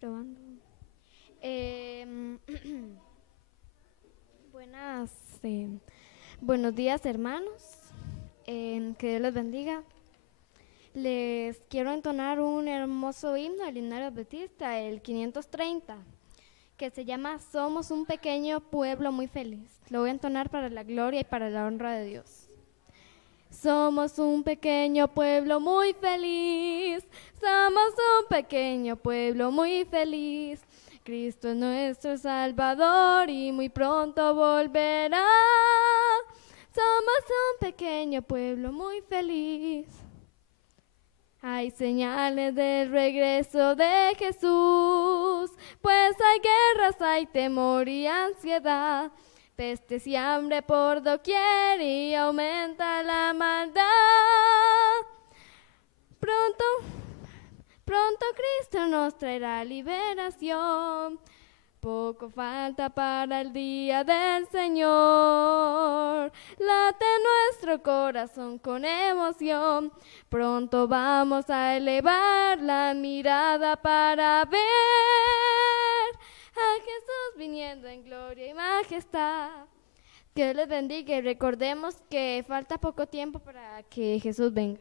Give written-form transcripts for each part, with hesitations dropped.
Probando. Buenas, buenos días, hermanos. Que Dios les bendiga. Les quiero entonar un hermoso himno al himnario adventista, el 530, que se llama Somos un pequeño pueblo muy feliz. Lo voy a entonar para la gloria y para la honra de Dios. Somos un pequeño pueblo muy feliz, somos un pequeño pueblo muy feliz. Cristo es nuestro Salvador y muy pronto volverá. Somos un pequeño pueblo muy feliz. Hay señales del regreso de Jesús, pues hay guerras, hay temor y ansiedad, pestes y hambre por doquier y aumenta la maldad. Pronto Cristo nos traerá liberación. Poco falta para el día del Señor. Late nuestro corazón con emoción. Pronto vamos a elevar la mirada para ver a Jesús viniendo en gloria y majestad. Que Dios les bendiga y recordemos que falta poco tiempo para que Jesús venga.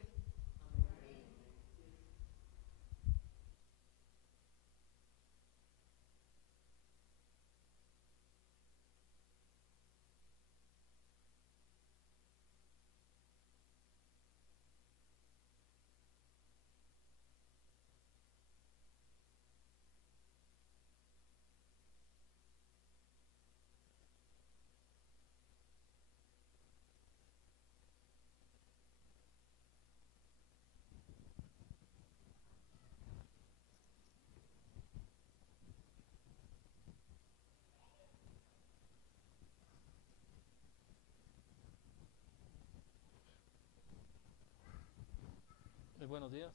Muy buenos días.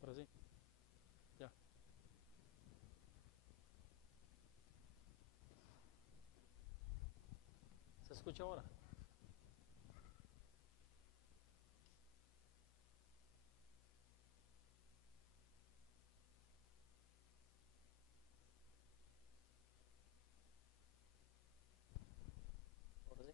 Ahora sí. Ya. ¿Se escucha ahora? Ahora sí.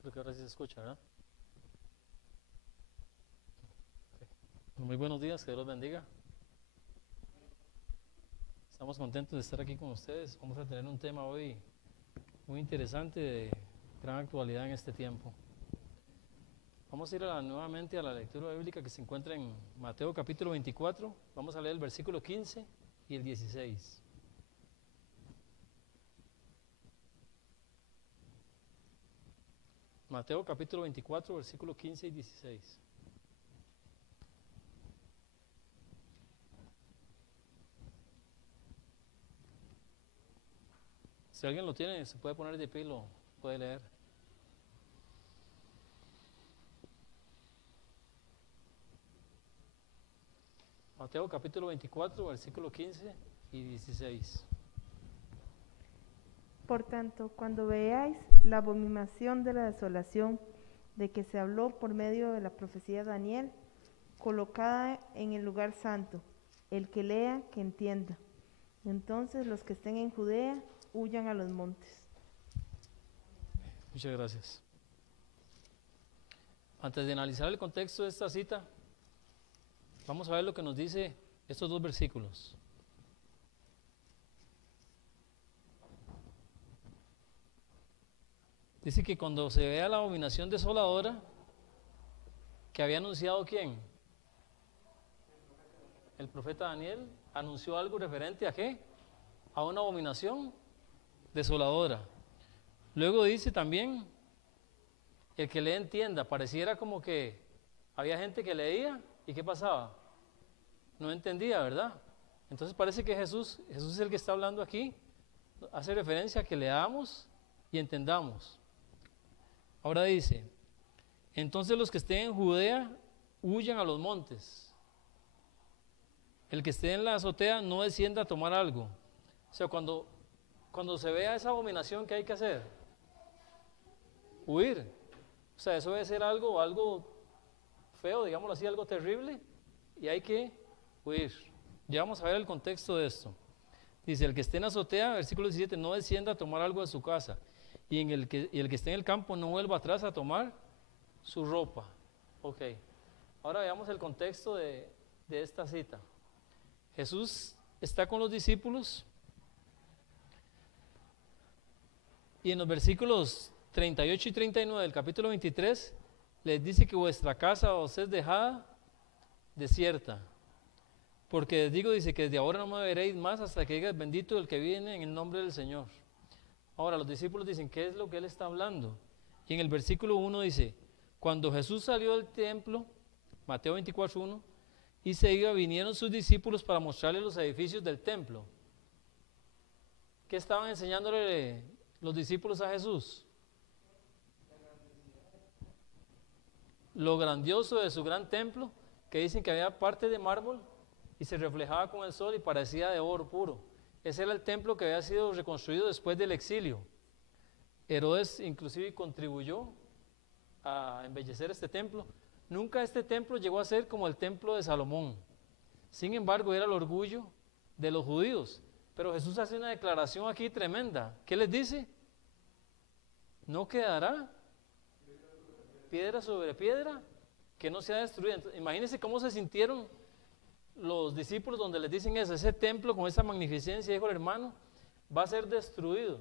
Creo que ahora sí se escucha, ¿verdad? Okay. Muy buenos días, que Dios los bendiga. Estamos contentos de estar aquí con ustedes. Vamos a tener un tema hoy muy interesante, de gran actualidad en este tiempo. Vamos a ir nuevamente a la lectura bíblica que se encuentra en Mateo capítulo 24. Vamos a leer el versículo 15 y el 16. Mateo capítulo 24, versículo 15 y 16. Si alguien lo tiene, se puede poner de pie y lo puede leer. Mateo capítulo 24, versículo 15 y 16. Por tanto, cuando veáis la abominación de la desolación de que se habló por medio de la profecía de Daniel, colocada en el lugar santo, el que lea, que entienda. Entonces los que estén en Judea, huyan a los montes. Muchas gracias. Antes de analizar el contexto de esta cita, vamos a ver lo que nos dice estos dos versículos. Dice que cuando se vea la abominación desoladora, que había anunciado ¿quién? El profeta Daniel anunció algo referente a ¿qué? A una abominación desoladora. Luego dice también, el que lee entienda. Pareciera como que había gente que leía y ¿qué pasaba? No entendía, ¿verdad? Entonces parece que Jesús es el que está hablando aquí, hace referencia a que leamos y entendamos. Ahora dice, entonces los que estén en Judea huyan a los montes. El que esté en la azotea no descienda a tomar algo. O sea, cuando se vea esa abominación, ¿qué hay que hacer? Huir. O sea, eso debe ser algo feo, digámoslo así, algo terrible, y hay que huir. Ya vamos a ver el contexto de esto. Dice, el que esté en la azotea, versículo 17, no descienda a tomar algo de su casa, y el que esté en el campo no vuelva atrás a tomar su ropa. Ok, ahora veamos el contexto de esta cita. Jesús está con los discípulos y en los versículos 38 y 39 del capítulo 23 les dice que vuestra casa os es dejada desierta. Porque les digo, dice que desde ahora no me veréis más hasta que diga bendito el que viene en el nombre del Señor. Ahora los discípulos dicen, ¿qué es lo que él está hablando? Y en el versículo 1 dice, cuando Jesús salió del templo, Mateo 24:1, y se iba, vinieron sus discípulos para mostrarle los edificios del templo. ¿Qué estaban enseñándole los discípulos a Jesús? Lo grandioso de su gran templo, que dicen que había parte de mármol y se reflejaba con el sol y parecía de oro puro. Ese era el templo que había sido reconstruido después del exilio. Herodes inclusive contribuyó a embellecer este templo. Nunca este templo llegó a ser como el templo de Salomón. Sin embargo, era el orgullo de los judíos. Pero Jesús hace una declaración aquí tremenda. ¿Qué les dice? No quedará piedra sobre piedra que no sea destruida. Entonces, imagínense cómo se sintieron los discípulos donde les dicen eso. Ese templo con esa magnificencia, dijo el hermano, va a ser destruido.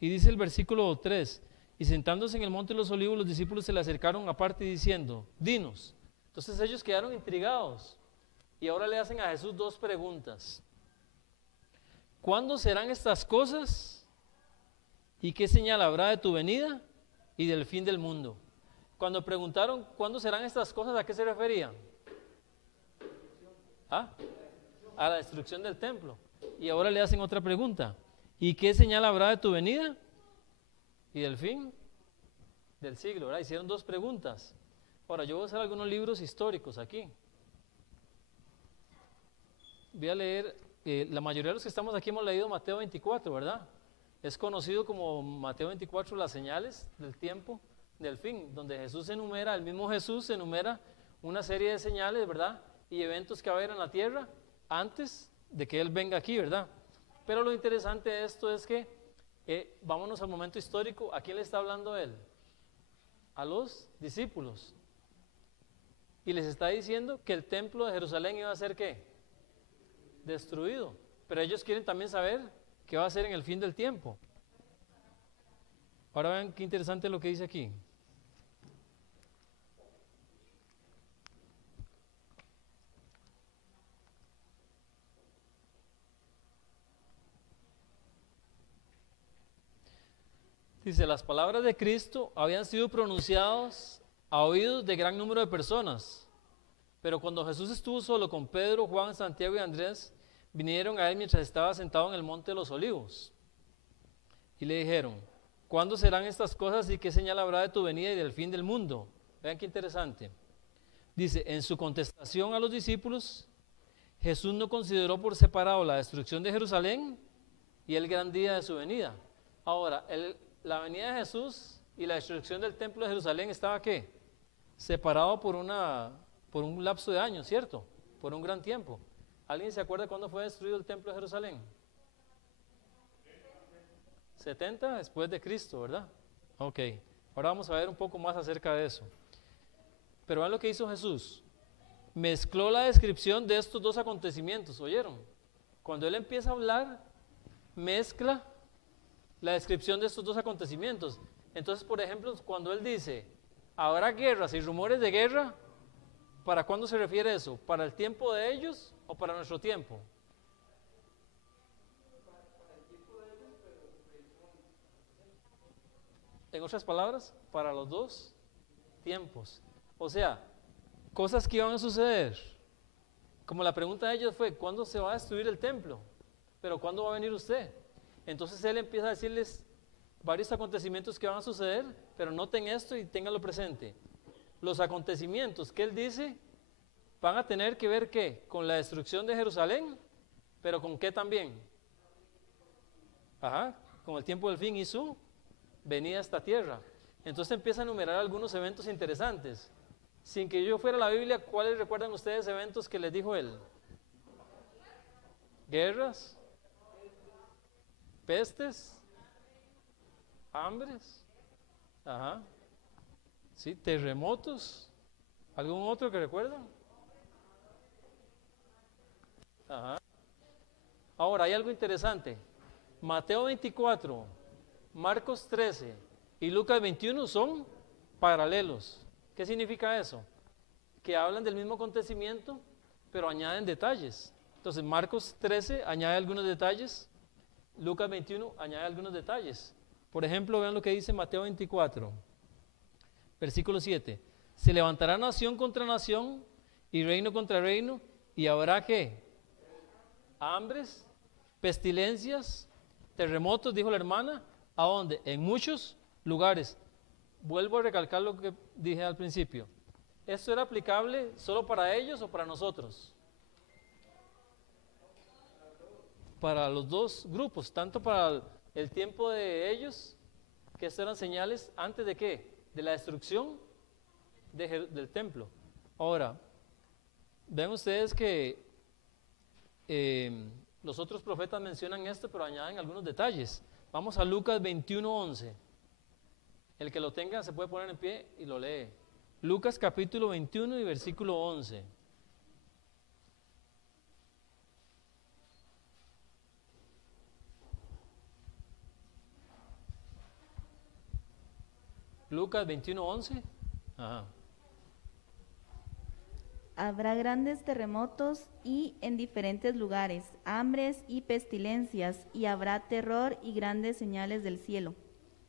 Y dice el versículo 3, y sentándose en el monte de los olivos, los discípulos se le acercaron aparte diciendo, dinos. Entonces ellos quedaron intrigados y ahora le hacen a Jesús dos preguntas. ¿Cuándo serán estas cosas? ¿Y qué señal habrá de tu venida y del fin del mundo? Cuando preguntaron cuándo serán estas cosas, ¿a qué se referían? ¿Ah? A la destrucción del templo. Y ahora le hacen otra pregunta. ¿Y qué señal habrá de tu venida y del fin del siglo? ¿Verdad? Hicieron dos preguntas. Ahora, yo voy a hacer algunos libros históricos aquí. Voy a leer, la mayoría de los que estamos aquí hemos leído Mateo 24, ¿verdad? Es conocido como Mateo 24, las señales del tiempo del fin, donde Jesús enumera, el mismo Jesús enumera una serie de señales, ¿verdad? Y eventos que va a haber en la tierra antes de que Él venga aquí, ¿verdad? Pero lo interesante de esto es que, vámonos al momento histórico, ¿a quién le está hablando Él? A los discípulos. Y les está diciendo que el templo de Jerusalén iba a ser ¿qué? Destruido. Pero ellos quieren también saber qué va a ser en el fin del tiempo. Ahora vean qué interesante lo que dice aquí. Dice, las palabras de Cristo habían sido pronunciadas a oídos de gran número de personas, pero cuando Jesús estuvo solo con Pedro, Juan, Santiago y Andrés, vinieron a él mientras estaba sentado en el monte de los olivos y le dijeron, ¿cuándo serán estas cosas y qué señal habrá de tu venida y del fin del mundo? Vean qué interesante. Dice, en su contestación a los discípulos, Jesús no consideró por separado la destrucción de Jerusalén y el gran día de su venida. Ahora, la venida de Jesús y la destrucción del templo de Jerusalén estaba ¿qué? Separado por un lapso de años, ¿cierto? Por un gran tiempo. ¿Alguien se acuerda cuándo fue destruido el templo de Jerusalén? 70 después de Cristo, ¿verdad? Ok, ahora vamos a ver un poco más acerca de eso. Pero vean lo que hizo Jesús. Mezcló la descripción de estos dos acontecimientos, ¿oyeron? Cuando Él empieza a hablar, mezcla la descripción de estos dos acontecimientos. Entonces, por ejemplo, cuando Él dice, habrá guerras y rumores de guerra, ¿para cuándo se refiere eso? ¿Para el tiempo de ellos o para nuestro tiempo? En otras palabras, para los dos tiempos. O sea, cosas que iban a suceder. Como la pregunta de ellos fue, ¿cuándo se va a destruir el templo? Pero ¿cuándo va a venir usted? Entonces Él empieza a decirles varios acontecimientos que van a suceder, pero noten esto y ténganlo presente. los acontecimientos que él dice van a tener que ver ¿qué? Con la destrucción de Jerusalén, pero ¿con qué también? Ajá, con el tiempo del fin y su venida a esta tierra. Entonces empieza a enumerar algunos eventos interesantes. Sin que yo fuera a la Biblia, ¿cuáles recuerdan ustedes eventos que les dijo él? Guerras, pestes, hambres, ajá, sí, terremotos, ¿algún otro que recuerdan? Ajá. Ahora, hay algo interesante. Mateo 24, Marcos 13 y Lucas 21 son paralelos. ¿Qué significa eso? Que hablan del mismo acontecimiento, pero añaden detalles. Entonces, Marcos 13 añade algunos detalles, Lucas 21 añade algunos detalles. Por ejemplo, vean lo que dice Mateo 24, versículo 7. Se levantará nación contra nación y reino contra reino, y habrá ¿qué? Hambres, pestilencias, terremotos, dijo la hermana. ¿A dónde? En muchos lugares. Vuelvo a recalcar lo que dije al principio. ¿Esto era aplicable solo para ellos o para nosotros? Para los dos grupos, tanto para el tiempo de ellos, que estas eran señales antes de ¿qué? De la destrucción del templo. Ahora, ven ustedes que los otros profetas mencionan esto, pero añaden algunos detalles. Vamos a Lucas 21:11. El que lo tenga se puede poner en pie y lo lee. Lucas capítulo 21 y versículo 11. Lucas 21:11. Ajá. Habrá grandes terremotos y en diferentes lugares, hambres y pestilencias, y habrá terror y grandes señales del cielo.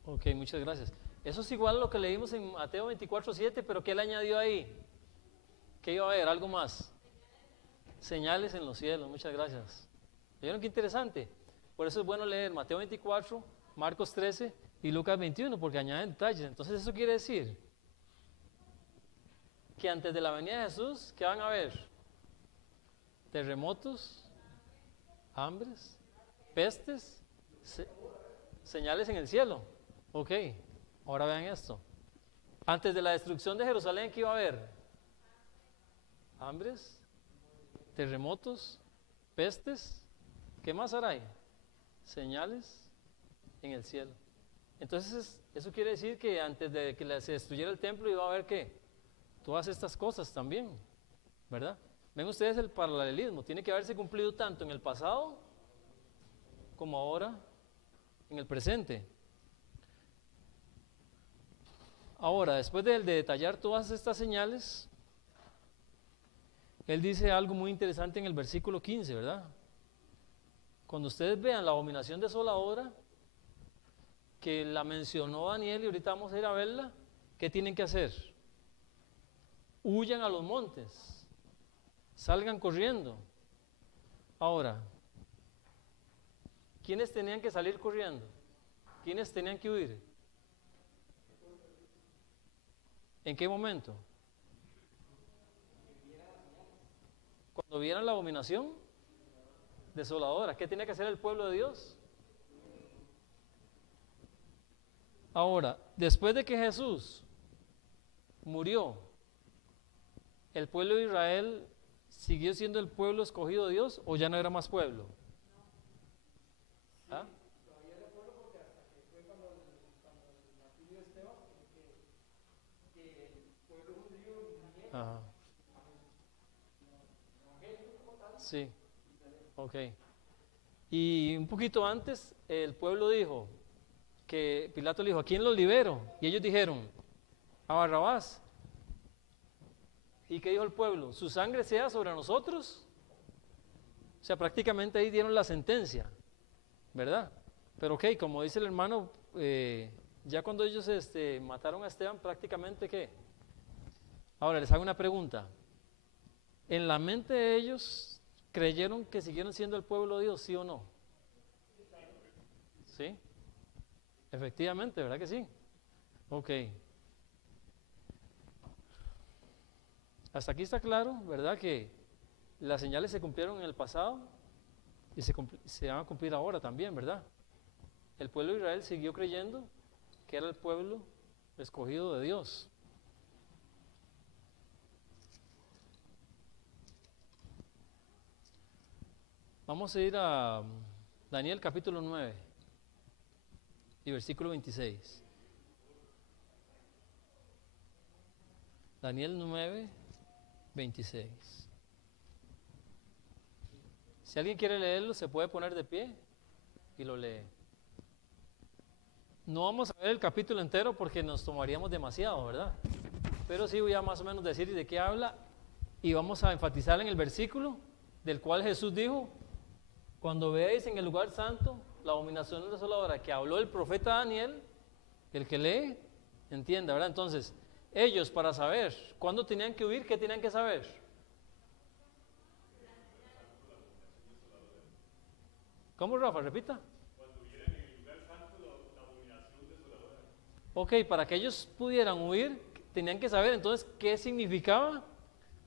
Ok, muchas gracias. Eso es igual a lo que leímos en Mateo 24:7, pero ¿qué le añadió ahí? ¿Qué iba a haber? ¿Algo más? Señales en los cielos, muchas gracias. ¿Vieron qué interesante? Por eso es bueno leer Mateo 24, Marcos 13 y Lucas 21, porque añaden detalles. Entonces eso quiere decir que antes de la venida de Jesús, ¿qué van a ver? Terremotos, hambres, pestes, señales en el cielo. Ok, ahora vean esto. Antes de la destrucción de Jerusalén, ¿qué iba a haber? Hambres, terremotos, pestes, ¿qué más hará? Señales en el cielo. Entonces, eso quiere decir que antes de que se destruyera el templo iba a haber ¿qué? Todas estas cosas también, ¿verdad? Ven ustedes el paralelismo, tiene que haberse cumplido tanto en el pasado como ahora en el presente. Ahora, después de detallar todas estas señales, él dice algo muy interesante en el versículo 15, ¿verdad? Cuando ustedes vean la abominación desoladora, que la mencionó Daniel y ahorita vamos a ir a verla, ¿qué tienen que hacer? Huyan a los montes, salgan corriendo. Ahora, ¿quiénes tenían que salir corriendo? ¿Quiénes tenían que huir? ¿En qué momento? Cuando vieran la abominación desoladora. ¿Qué tenía que hacer el pueblo de Dios? Ahora, después de que Jesús murió, ¿el pueblo de Israel siguió siendo el pueblo escogido de Dios o ya no era más pueblo? ¿Ah? Ajá. Sí, ok. Y un poquito antes el pueblo dijo, que Pilato le dijo, ¿a quién los libero? Y ellos dijeron, a Barrabás. ¿Y qué dijo el pueblo? ¿Su sangre sea sobre nosotros? O sea, prácticamente ahí dieron la sentencia, ¿verdad? Pero ok, como dice el hermano, ya cuando ellos mataron a Esteban, prácticamente ¿qué? Ahora les hago una pregunta. ¿En la mente de ellos creyeron que siguieron siendo el pueblo de Dios, sí o no? ¿Sí? Efectivamente, ¿verdad que sí? Ok. Hasta aquí está claro, ¿verdad? Que las señales se cumplieron en el pasado y se van a cumplir ahora también, ¿verdad? El pueblo de Israel siguió creyendo que era el pueblo escogido de Dios. Vamos a ir a Daniel capítulo 9 y versículo 26. Daniel 9, 26. Si alguien quiere leerlo, se puede poner de pie y lo lee. No vamos a ver el capítulo entero porque nos tomaríamos demasiado, ¿verdad? Pero sí voy a más o menos decir de qué habla y vamos a enfatizar en el versículo del cual Jesús dijo: cuando veáis en el lugar santo la abominación desoladora que habló el profeta Daniel, el que lee, entienda, ¿verdad? Entonces, ellos para saber cuándo tenían que huir, ¿qué tenían que saber? ¿Cómo, Rafa? Repita. Cuando vieran en el lugar santo la abominación desoladora. Ok, para que ellos pudieran huir, tenían que saber entonces qué significaba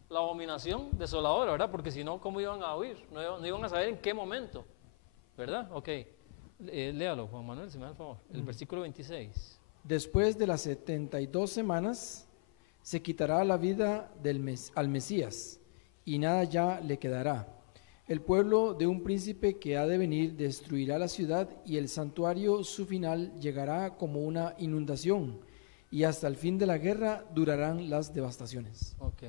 la abominación desoladora, ¿verdad? Porque si no, ¿cómo iban a huir? No iban a saber en qué momento, ¿verdad? Ok, léalo, Juan Manuel, si me da el favor. El versículo 26. Después de las 72 semanas, se quitará la vida al Mesías, y nada ya le quedará. El pueblo de un príncipe que ha de venir destruirá la ciudad, y el santuario su final llegará como una inundación, y hasta el fin de la guerra durarán las devastaciones. Ok.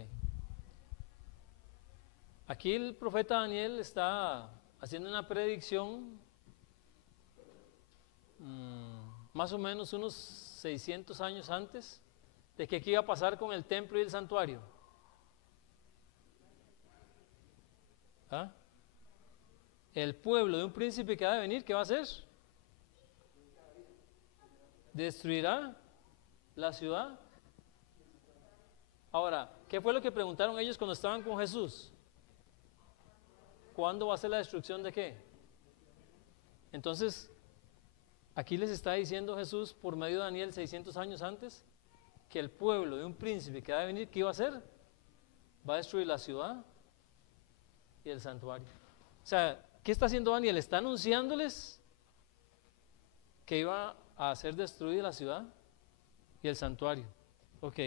Aquí el profeta Daniel está haciendo una predicción más o menos unos 600 años antes de que qué iba a pasar con el templo y el santuario. ¿Ah? El pueblo de un príncipe que ha de venir, ¿qué va a hacer? Destruirá la ciudad. Ahora, ¿qué fue lo que preguntaron ellos cuando estaban con Jesús? ¿Cuándo va a ser la destrucción de qué? Entonces, aquí les está diciendo Jesús por medio de Daniel 600 años antes que el pueblo de un príncipe que va a venir, ¿qué iba a hacer? Va a destruir la ciudad y el santuario. O sea, ¿qué está haciendo Daniel? Está anunciándoles que iba a ser destruida la ciudad y el santuario. Ok.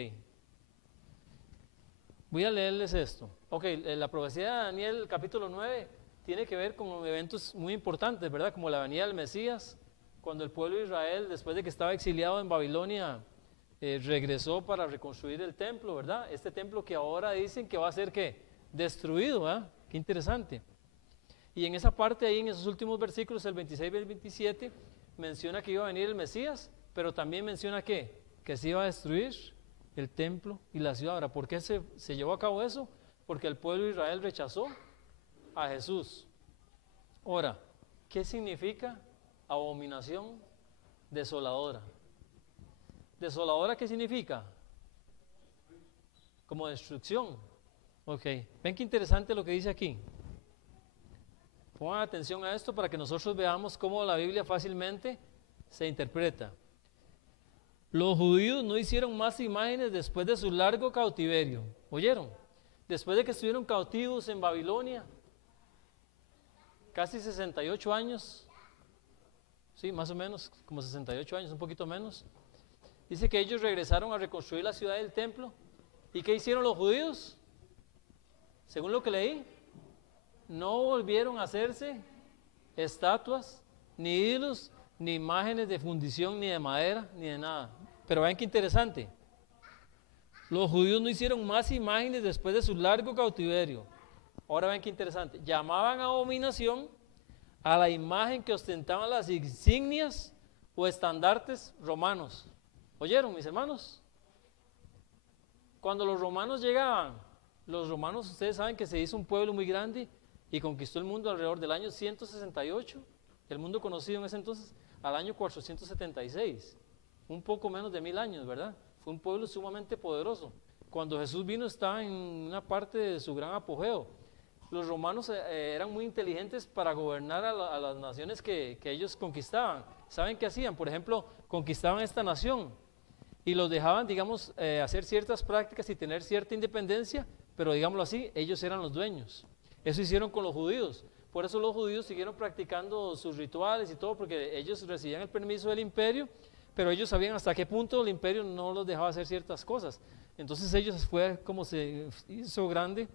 Voy a leerles esto. Ok, la profecía de Daniel capítulo 9 tiene que ver con eventos muy importantes, ¿verdad? Como la venida del Mesías, cuando el pueblo de Israel, después de que estaba exiliado en Babilonia, regresó para reconstruir el templo, ¿verdad? Este templo que ahora dicen que va a ser, ¿qué? Destruido, ¿verdad? Qué interesante. Y en esa parte ahí, en esos últimos versículos, el 26 y el 27, menciona que iba a venir el Mesías, pero también menciona ¿qué? Que se iba a destruir el templo y la ciudad. Ahora, ¿por qué se llevó a cabo eso? Porque el pueblo de Israel rechazó a Jesús. Ahora, ¿qué significa abominación desoladora? ¿Desoladora qué significa? Como destrucción. Ok, ven qué interesante lo que dice aquí. Pongan atención a esto para que nosotros veamos cómo la Biblia fácilmente se interpreta. Los judíos no hicieron más imágenes después de su largo cautiverio. ¿Oyeron? Después de que estuvieron cautivos en Babilonia, casi 68 años, sí, más o menos, como 68 años, un poquito menos. Dice que ellos regresaron a reconstruir la ciudad del templo. ¿Y qué hicieron los judíos? Según lo que leí, no volvieron a hacerse estatuas, ni ídolos, ni imágenes de fundición, ni de madera, ni de nada. Pero vean qué interesante. Los judíos no hicieron más imágenes después de su largo cautiverio. Ahora ven qué interesante. Llamaban abominación a la imagen que ostentaban las insignias o estandartes romanos. ¿Oyeron, mis hermanos? Cuando los romanos llegaban, los romanos, ustedes saben que se hizo un pueblo muy grande y conquistó el mundo alrededor del año 168, el mundo conocido en ese entonces, al año 476, un poco menos de 1000 años, ¿verdad? Fue un pueblo sumamente poderoso. Cuando Jesús vino estaba en una parte de su gran apogeo. Los romanos eran muy inteligentes para gobernar a las naciones que ellos conquistaban. ¿Saben qué hacían? Por ejemplo, conquistaban esta nación y los dejaban, digamos, hacer ciertas prácticas y tener cierta independencia, pero digámoslo así, ellos eran los dueños. Eso hicieron con los judíos. Por eso los judíos siguieron practicando sus rituales y todo, porque ellos recibían el permiso del imperio, pero ellos sabían hasta qué punto el imperio no los dejaba hacer ciertas cosas. Entonces ellos fue como se hizo grande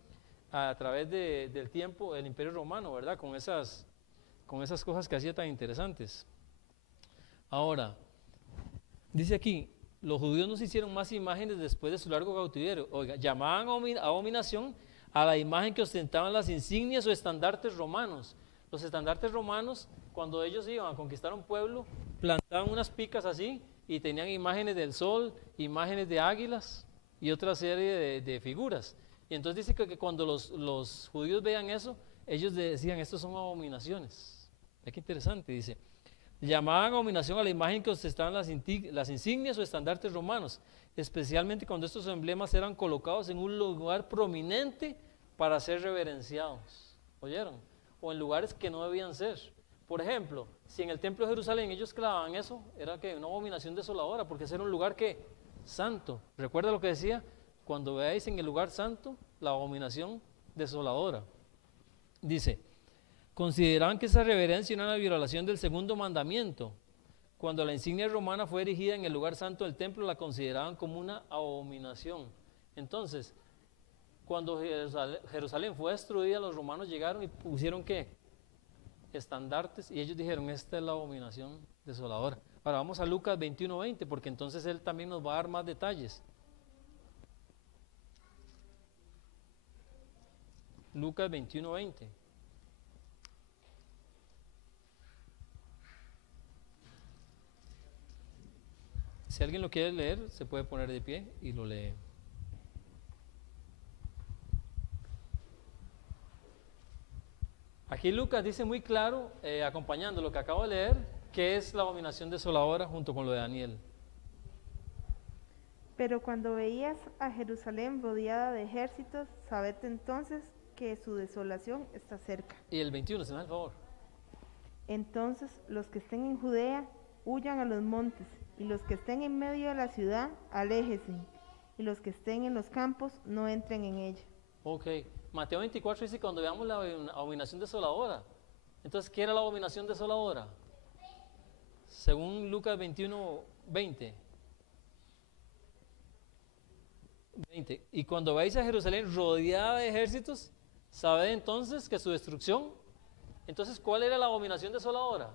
a través del tiempo el imperio romano, ¿verdad? Con esas cosas que hacía tan interesantes. Ahora, dice aquí, los judíos no se hicieron más imágenes después de su largo cautiverio. Oiga, llamaban abominación a la imagen que ostentaban las insignias o estandartes romanos. Los estandartes romanos, cuando ellos iban a conquistar un pueblo, plantaban unas picas así y tenían imágenes del sol, imágenes de águilas y otra serie de figuras. Y entonces dice que cuando los judíos vean eso, ellos decían, estos son abominaciones. Qué interesante, dice. Llamaban abominación a la imagen que ostentaban las insignias o estandartes romanos, especialmente cuando estos emblemas eran colocados en un lugar prominente para ser reverenciados. ¿Oyeron? O en lugares que no debían ser. Por ejemplo, si en el templo de Jerusalén ellos clavaban eso, era que una abominación desoladora, porque ese era un lugar que santo. ¿Recuerda lo que decía? Cuando veáis en el lugar santo, la abominación desoladora. Dice, consideraban que esa reverencia era una violación del segundo mandamiento. Cuando la insignia romana fue erigida en el lugar santo del templo, la consideraban como una abominación. Entonces, cuando Jerusalén fue destruida, los romanos llegaron y pusieron ¿qué? Estandartes, y ellos dijeron, esta es la abominación desoladora. Ahora vamos a Lucas 21:20, porque entonces él también nos va a dar más detalles. Lucas 21:20. Si alguien lo quiere leer, se puede poner de pie y lo lee. Aquí Lucas dice muy claro, acompañando lo que acabo de leer, que es la abominación desoladora junto con lo de Daniel. Pero cuando veías a Jerusalén rodeada de ejércitos, sabed entonces que su desolación está cerca. Y el 21, se me da el favor. Entonces los que estén en Judea, huyan a los montes, y los que estén en medio de la ciudad, aléjense, y los que estén en los campos, no entren en ella. Ok, Mateo 24 dice cuando veamos la abominación desoladora. Entonces, ¿qué era la abominación desoladora? Según Lucas 21:20. Y cuando veáis a Jerusalén rodeada de ejércitos, sabed entonces que su destrucción. Entonces, ¿cuál era la abominación desoladora?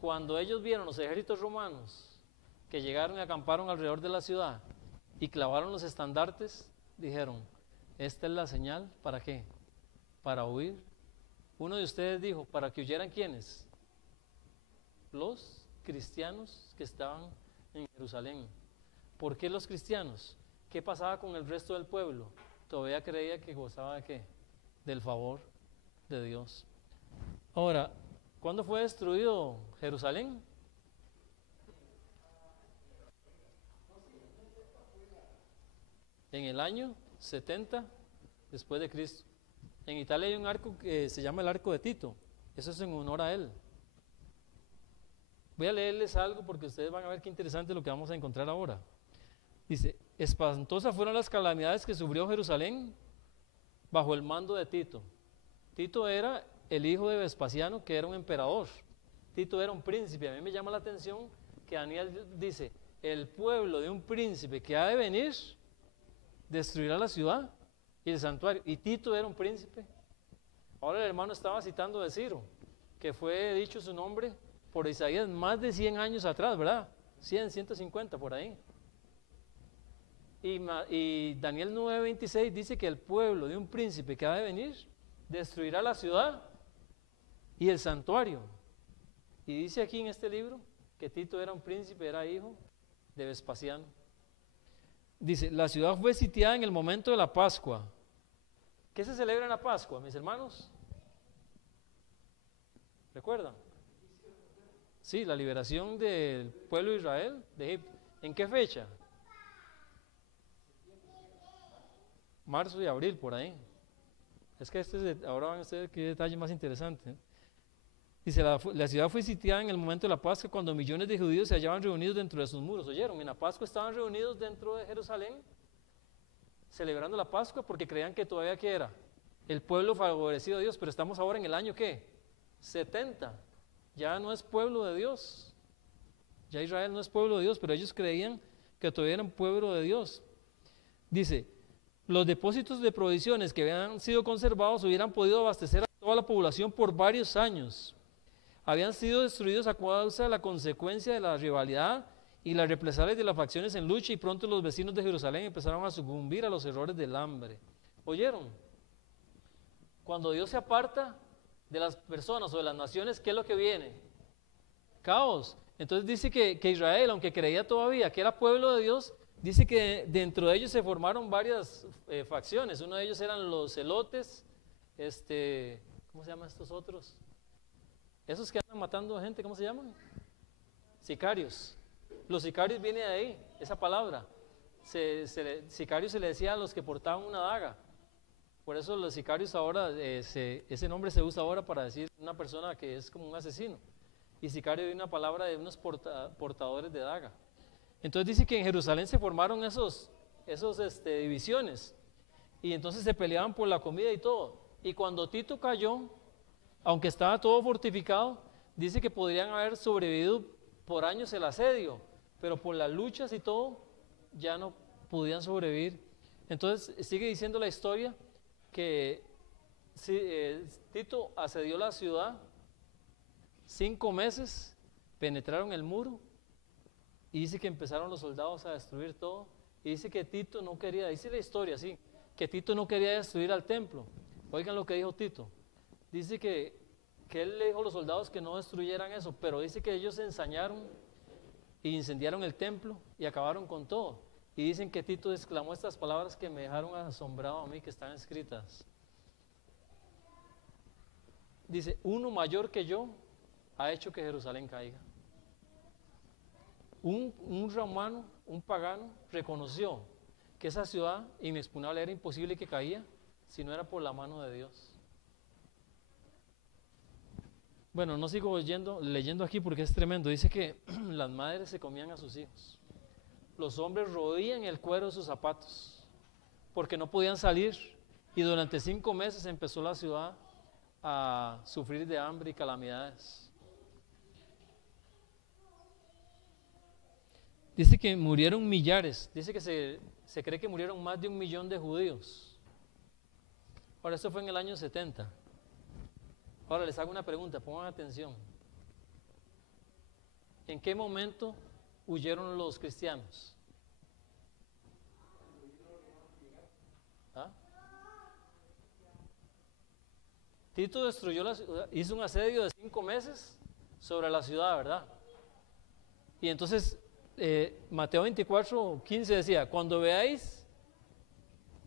Cuando ellos vieron los ejércitos romanos que llegaron y acamparon alrededor de la ciudad y clavaron los estandartes, dijeron, esta es la señal, ¿para qué? Para huir. Uno de ustedes dijo, ¿para que huyeran quiénes? Los cristianos que estaban en Jerusalén. ¿Por qué los cristianos? ¿Qué pasaba con el resto del pueblo? Todavía creía que gozaba de qué? Del favor de Dios. Ahora, ¿cuándo fue destruido Jerusalén? En el año 70 después de Cristo. En Italia hay un arco que se llama el Arco de Tito. Eso es en honor a él. Voy a leerles algo porque ustedes van a ver qué interesante lo que vamos a encontrar ahora. Dice, espantosas fueron las calamidades que sufrió Jerusalén bajo el mando de Tito. Tito era el hijo de Vespasiano, que era un emperador. Tito era un príncipe. A mí me llama la atención que Daniel dice, el pueblo de un príncipe que ha de venir destruirá la ciudad y el santuario. Y Tito era un príncipe. Ahora el hermano estaba citando de Ciro, que fue dicho su nombre por Isaías más de 100 años atrás, ¿verdad? 100, 150 por ahí. Y Daniel 9:26 dice que el pueblo de un príncipe que ha de venir destruirá la ciudad y el santuario. Y dice aquí en este libro que Tito era un príncipe, era hijo de Vespasiano. Dice, la ciudad fue sitiada en el momento de la Pascua. ¿Qué se celebra en la Pascua, mis hermanos? ¿Recuerdan? Sí, la liberación del pueblo de Israel de Egipto. ¿En qué fecha? Marzo y abril, por ahí. Es que ahora van a ver qué detalle más interesante. Dice, la ciudad fue sitiada en el momento de la Pascua cuando millones de judíos se hallaban reunidos dentro de sus muros. ¿Oyeron? En la Pascua estaban reunidos dentro de Jerusalén celebrando la Pascua porque creían que todavía que era el pueblo favorecido de Dios, pero estamos ahora en el año ¿qué? 70. Ya no es pueblo de Dios. Ya Israel no es pueblo de Dios, pero ellos creían que todavía eran pueblo de Dios. Dice, los depósitos de provisiones que habían sido conservados hubieran podido abastecer a toda la población por varios años. Habían sido destruidos a causa de la consecuencia de la rivalidad y las represalias de las facciones en lucha, y pronto los vecinos de Jerusalén empezaron a sucumbir a los errores del hambre. ¿Oyeron? Cuando Dios se aparta de las personas o de las naciones, ¿qué es lo que viene? Caos. Entonces dice que Israel, aunque creía todavía que era pueblo de Dios, dice que dentro de ellos se formaron varias facciones. Uno de ellos eran los celotes, ¿cómo se llaman estos otros? Esos que andan matando gente, ¿cómo se llaman? Sicarios. Los sicarios viene de ahí, esa palabra. Sicarios se le decía a los que portaban una daga. Por eso los sicarios ahora, ese nombre se usa ahora para decir una persona que es como un asesino. Y sicario viene una palabra de unos portadores de daga. Entonces dice que en Jerusalén se formaron esos divisiones. Y entonces se peleaban por la comida y todo. Y cuando Tito cayó, aunque estaba todo fortificado, dice que podrían haber sobrevivido por años el asedio, pero por las luchas y todo, ya no podían sobrevivir. Entonces sigue diciendo la historia que Tito asedió la ciudad 5 meses, penetraron el muro, y dice que empezaron los soldados a destruir todo, y dice que Tito no quería, dice la historia así, que Tito no quería destruir al templo. Oigan lo que dijo Tito. Dice que él le dijo a los soldados que no destruyeran eso, pero dice que ellos se ensañaron e incendiaron el templo y acabaron con todo. Y dicen que Tito exclamó estas palabras que me dejaron asombrado a mí, que están escritas. Dice, uno mayor que yo ha hecho que Jerusalén caiga. Un romano, un pagano, reconoció que esa ciudad inexpugnable era imposible que caía si no era por la mano de Dios. Bueno, no sigo leyendo aquí porque es tremendo. Dice que las madres se comían a sus hijos. Los hombres roían el cuero de sus zapatos porque no podían salir, y durante 5 meses empezó la ciudad a sufrir de hambre y calamidades. Dice que murieron millares, dice que se cree que murieron más de 1 millón de judíos. Ahora, esto fue en el año 70. Ahora les hago una pregunta, pongan atención. ¿En qué momento huyeron los cristianos? ¿Ah? Tito destruyó la ciudad, hizo un asedio de 5 meses sobre la ciudad, ¿verdad? Y entonces Mateo 24:15 decía, cuando veáis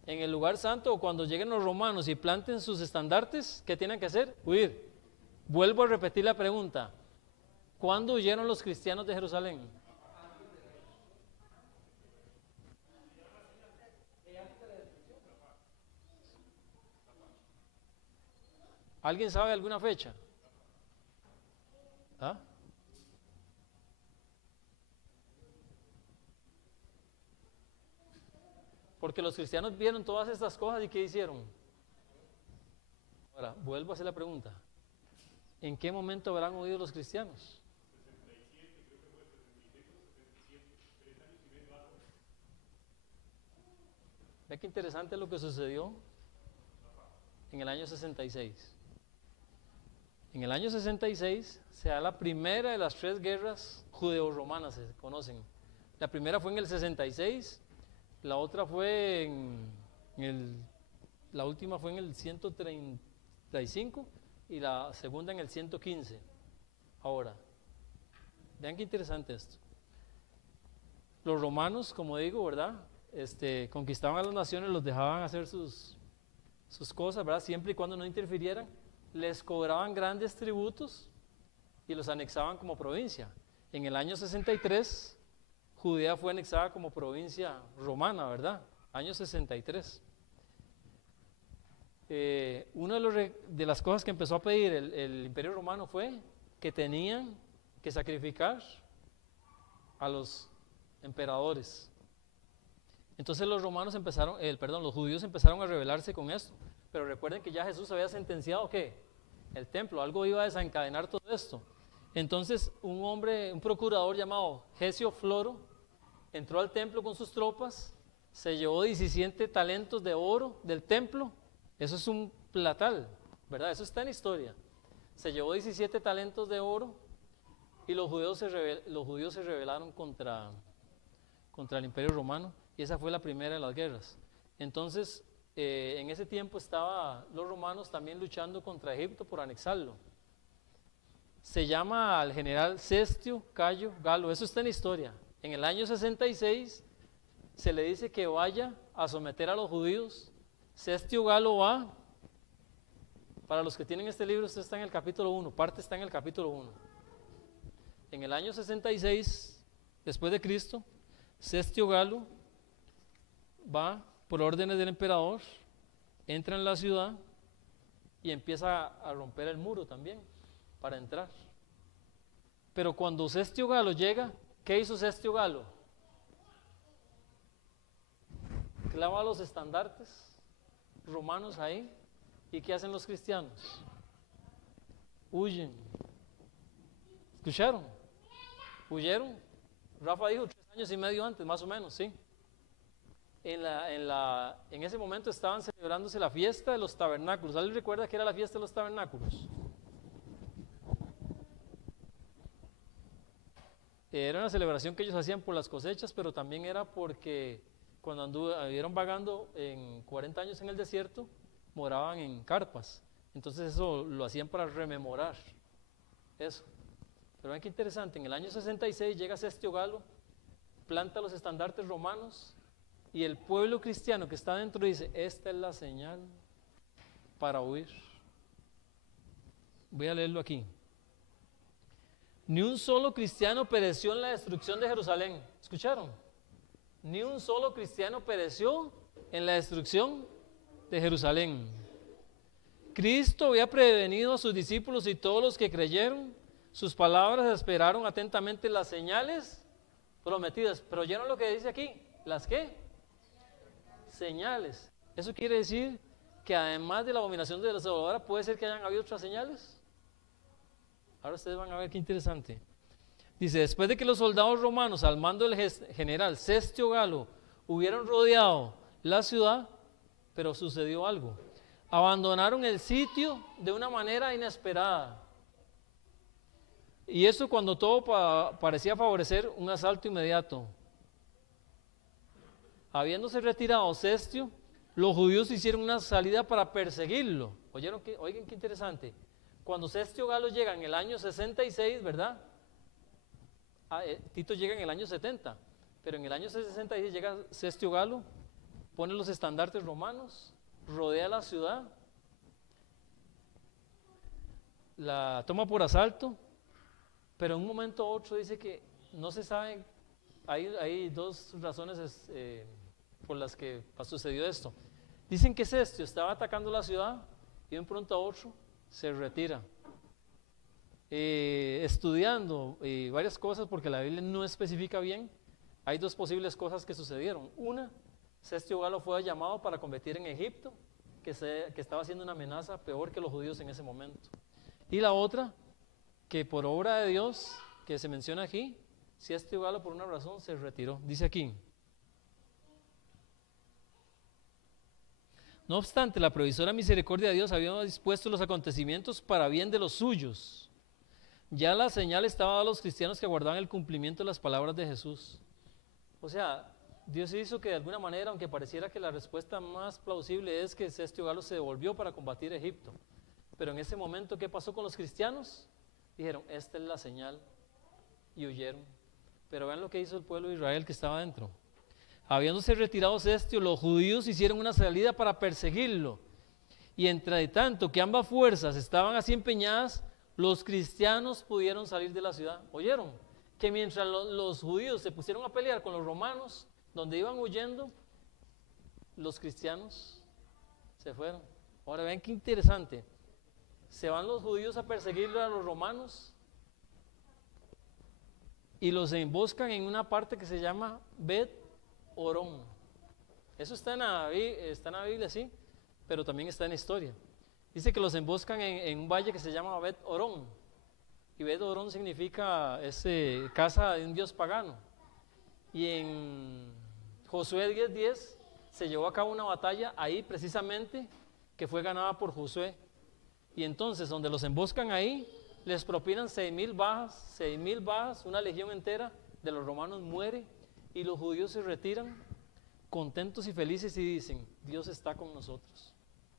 en el lugar santo, o cuando lleguen los romanos y planten sus estandartes, ¿qué tienen que hacer? Huir. Vuelvo a repetir la pregunta. ¿Cuándo huyeron los cristianos de Jerusalén? ¿Alguien sabe alguna fecha? ¿Ah? Porque los cristianos vieron todas estas cosas y ¿qué hicieron? Ahora, vuelvo a hacer la pregunta. ¿En qué momento habrán huido los cristianos? Ve qué interesante lo que sucedió en el año 66. En el año 66 se da la primera de las 3 guerras judeo-romanas, se conocen. La primera fue en el 66, la otra fue la última fue en el 135 y la segunda en el 115. Ahora, vean qué interesante esto. Los romanos, como digo, ¿verdad? Conquistaban a las naciones, los dejaban hacer sus cosas, ¿verdad? Siempre y cuando no interfirieran, les cobraban grandes tributos y los anexaban como provincia. En el año 63, Judea fue anexada como provincia romana, ¿verdad? Año 63. Una de las cosas que empezó a pedir el Imperio Romano fue que tenían que sacrificar a los emperadores. Entonces los los judíos empezaron a rebelarse con esto. Pero recuerden que ya Jesús había sentenciado que el templo, algo iba a desencadenar todo esto. Entonces un procurador llamado Gesio Floro, entró al templo con sus tropas, se llevó 17 talentos de oro del templo. Eso es un platal, ¿verdad? Eso está en historia. Se llevó 17 talentos de oro y los judíos se rebelaron contra el Imperio Romano, y esa fue la primera de las guerras. Entonces, en ese tiempo estaban los romanos también luchando contra Egipto por anexarlo. Se llama al general Cestio Cayo Galo, eso está en historia. En el año 66 se le dice que vaya a someter a los judíos. Cestio Galo va, para los que tienen este libro, esto está en el capítulo 1, parte está en el capítulo 1. En el año 66, después de Cristo, Cestio Galo va por órdenes del emperador, entra en la ciudad y empieza a romper el muro también para entrar. Pero cuando Cestio Galo llega, ¿qué hizo Cestio Galo? Clava los estandartes romanos ahí. ¿Y qué hacen los cristianos? Huyen. ¿Escucharon? ¿Huyeron? Rafa dijo 3 años y medio antes, más o menos, sí. En ese momento estaban celebrándose la fiesta de los tabernáculos. ¿Alguien recuerda qué era la fiesta de los tabernáculos? Era una celebración que ellos hacían por las cosechas, pero también era porque cuando anduvieron vagando en 40 años en el desierto, moraban en carpas. Entonces eso lo hacían para rememorar eso. Pero vean qué interesante, en el año 66 llega Cestio Galo, planta los estandartes romanos y el pueblo cristiano que está dentro dice, esta es la señal para huir. Voy a leerlo aquí. Ni un solo cristiano pereció en la destrucción de Jerusalén. ¿Escucharon? Ni un solo cristiano pereció en la destrucción de Jerusalén. Cristo había prevenido a sus discípulos y todos los que creyeron. Sus palabras esperaron atentamente las señales prometidas. Pero ¿oyeron lo que dice aquí? ¿Las qué? Señales. Eso quiere decir que además de la abominación de la desoladora, puede ser que hayan habido otras señales. Ahora ustedes van a ver qué interesante. Dice, después de que los soldados romanos al mando del general Cestio Galo hubieron rodeado la ciudad, pero sucedió algo. Abandonaron el sitio de una manera inesperada. Y eso cuando todo parecía favorecer un asalto inmediato. Habiéndose retirado Cestio, los judíos hicieron una salida para perseguirlo. Oigan qué interesante. Cuando Cestio Galo llega en el año 66, ¿verdad? Tito llega en el año 70, pero en el año 66 llega Cestio Galo, pone los estandartes romanos, rodea la ciudad, la toma por asalto, pero en un momento u otro dice que no se sabe, hay 2 razones por las que sucedió esto. Dicen que Cestio estaba atacando la ciudad y de un pronto a otro se retira, estudiando varias cosas, porque la Biblia no especifica bien. Hay 2 posibles cosas que sucedieron. Una, Cestio Galo fue llamado para combatir en Egipto, que estaba siendo una amenaza peor que los judíos en ese momento. Y la otra, que por obra de Dios, que se menciona aquí, Cestio Galo por una razón se retiró. Dice aquí: no obstante, la provisora misericordia de Dios había dispuesto los acontecimientos para bien de los suyos. Ya la señal estaba dada a los cristianos que aguardaban el cumplimiento de las palabras de Jesús. O sea, Dios hizo que de alguna manera, aunque pareciera que la respuesta más plausible es que Cestio Galo se devolvió para combatir a Egipto. Pero en ese momento, ¿qué pasó con los cristianos? Dijeron, esta es la señal, y huyeron. Pero vean lo que hizo el pueblo de Israel que estaba dentro. Habiéndose retirado Cestio, los judíos hicieron una salida para perseguirlo. Y entre tanto que ambas fuerzas estaban así empeñadas, los cristianos pudieron salir de la ciudad. ¿Oyeron? Que mientras los judíos se pusieron a pelear con los romanos, donde iban huyendo, los cristianos se fueron. Ahora ven qué interesante. Se van los judíos a perseguir a los romanos y los emboscan en una parte que se llama Bet Orón. Eso está en la Biblia, sí, pero también está en la historia. Dice que los emboscan en un valle que se llama Bet Orón. Y Bet Orón significa casa de un dios pagano. Y en Josué 10:10 se llevó a cabo una batalla ahí precisamente que fue ganada por Josué. Y entonces donde los emboscan ahí, les propinan 6,000 bajas, una legión entera de los romanos muere y los judíos se retiran contentos y felices y dicen, Dios está con nosotros.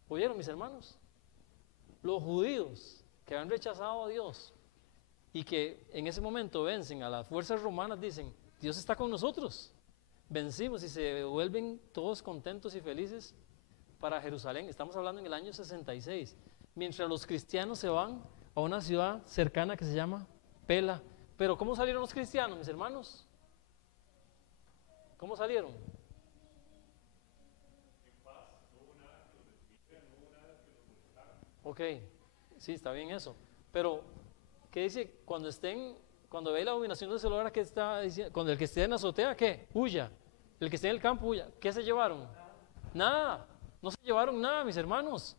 ¿Oyeron, mis hermanos? Los judíos que han rechazado a Dios y que en ese momento vencen a las fuerzas romanas dicen, Dios está con nosotros, vencimos, y se vuelven todos contentos y felices para Jerusalén. Estamos hablando en el año 66, mientras los cristianos se van a una ciudad cercana que se llama Pela. Pero ¿cómo salieron los cristianos, mis hermanos? ¿Cómo salieron? Ok, sí, está bien eso. Pero, ¿qué dice? Cuando ve la abominación desoladora, ¿qué está diciendo? Cuando el que esté en la azotea, ¿qué? Huya. El que esté en el campo, huya. ¿Qué se llevaron? Nada. No se llevaron nada, mis hermanos.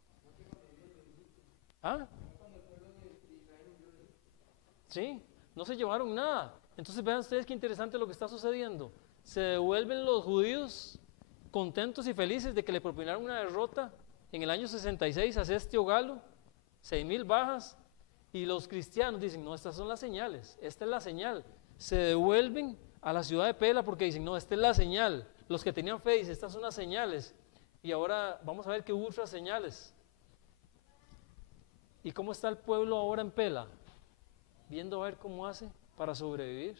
¿Ah? Sí, no se llevaron nada. Entonces vean ustedes qué interesante lo que está sucediendo. Se devuelven los judíos contentos y felices de que le propinaron una derrota en el año 66 a Cestio Galo, 6,000 bajas, y los cristianos dicen, no, estas son las señales, esta es la señal. Se devuelven a la ciudad de Pela porque dicen, no, esta es la señal. Los que tenían fe dicen, estas son las señales. Y ahora vamos a ver que hubo otras señales. ¿Y cómo está el pueblo ahora en Pela? Viendo a ver cómo hace para sobrevivir.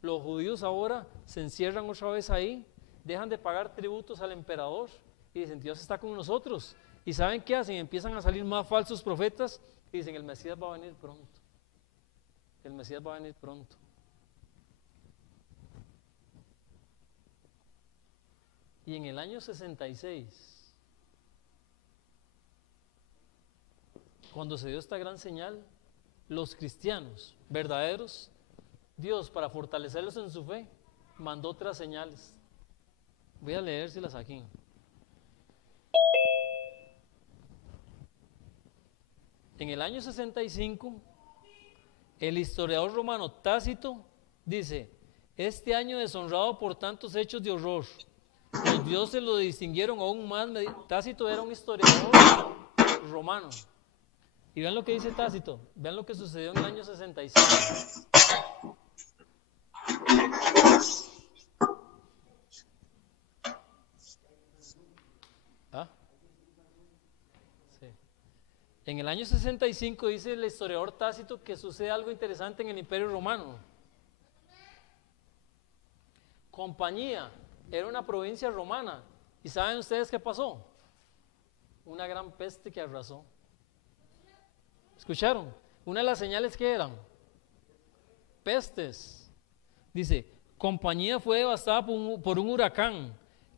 Los judíos ahora se encierran otra vez ahí, dejan de pagar tributos al emperador y dicen, Dios está con nosotros. ¿Y saben qué hacen? Empiezan a salir más falsos profetas y dicen, el Mesías va a venir pronto. El Mesías va a venir pronto. Y en el año 66, cuando se dio esta gran señal, los cristianos verdaderos, Dios, para fortalecerlos en su fe, mandó otras señales. Voy a leérselas aquí. En el año 65, el historiador romano Tácito dice, este año deshonrado por tantos hechos de horror, los dioses lo distinguieron aún más. Tácito era un historiador romano. Y vean lo que dice Tácito, vean lo que sucedió en el año 65. ¿Ah? Sí. En el año 65 dice el historiador Tácito que sucede algo interesante en el Imperio Romano. Compañía era una provincia romana. ¿Y saben ustedes qué pasó? Una gran peste que arrasó. ¿Escucharon? Una de las señales que eran pestes. Dice, Compañía fue devastada por un huracán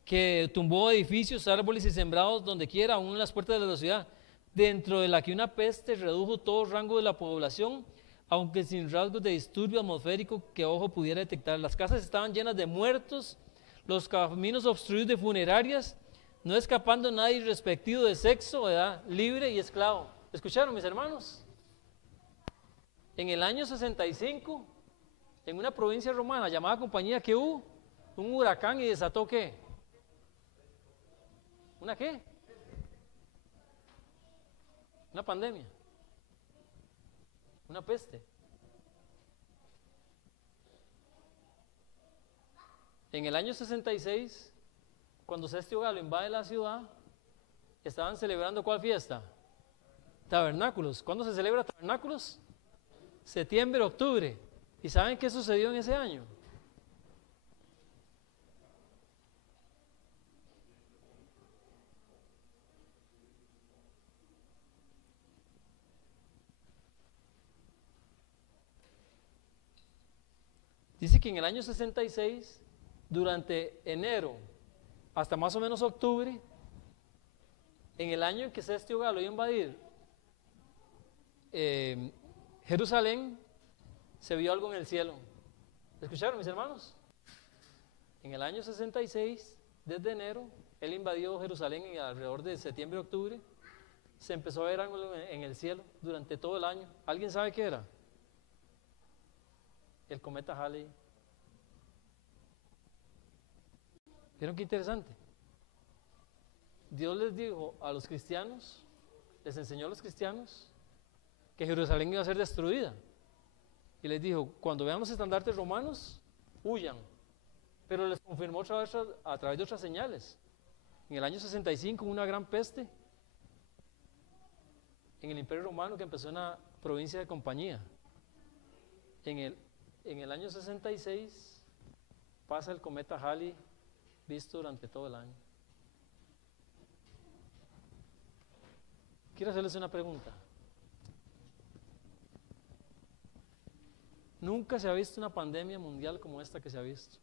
que tumbó edificios, árboles y sembrados donde quiera, aún en las puertas de la ciudad, dentro de la que una peste redujo todo rango de la población, aunque sin rasgos de disturbio atmosférico que ojo pudiera detectar. Las casas estaban llenas de muertos, los caminos obstruidos de funerarias, no escapando nadie irrespectivo de sexo, edad, libre y esclavo. ¿Escucharon, mis hermanos? En el año 65, en una provincia romana llamada Compañía, que hubo un huracán y desató ¿qué? ¿Una qué? Una pandemia, una peste. En el año 66, cuando Cestio Galo invade la ciudad, estaban celebrando ¿cuál fiesta? Tabernáculos. ¿Cuándo se celebra tabernáculos? Septiembre, octubre. ¿Y saben qué sucedió en ese año? Dice que en el año 66, durante enero hasta más o menos octubre, en el año en que Cestio Galo iba a invadir Jerusalén, se vio algo en el cielo. ¿Escucharon, mis hermanos? En el año 66 desde enero, él invadió Jerusalén y alrededor de septiembre, octubre, se empezó a ver algo en el cielo durante todo el año. ¿Alguien sabe qué era? El cometa Halley. ¿Vieron qué interesante? Dios les dijo a los cristianos, les enseñó a los cristianos que Jerusalén iba a ser destruida. Y les dijo, cuando vean los estandartes romanos, huyan. Pero les confirmó a través de otras señales. En el año 65, una gran peste en el Imperio Romano que empezó en una provincia de Compañía. En el año 66 pasa el cometa Halley visto durante todo el año. Quiero hacerles una pregunta. Nunca se ha visto una pandemia mundial como esta que se ha visto.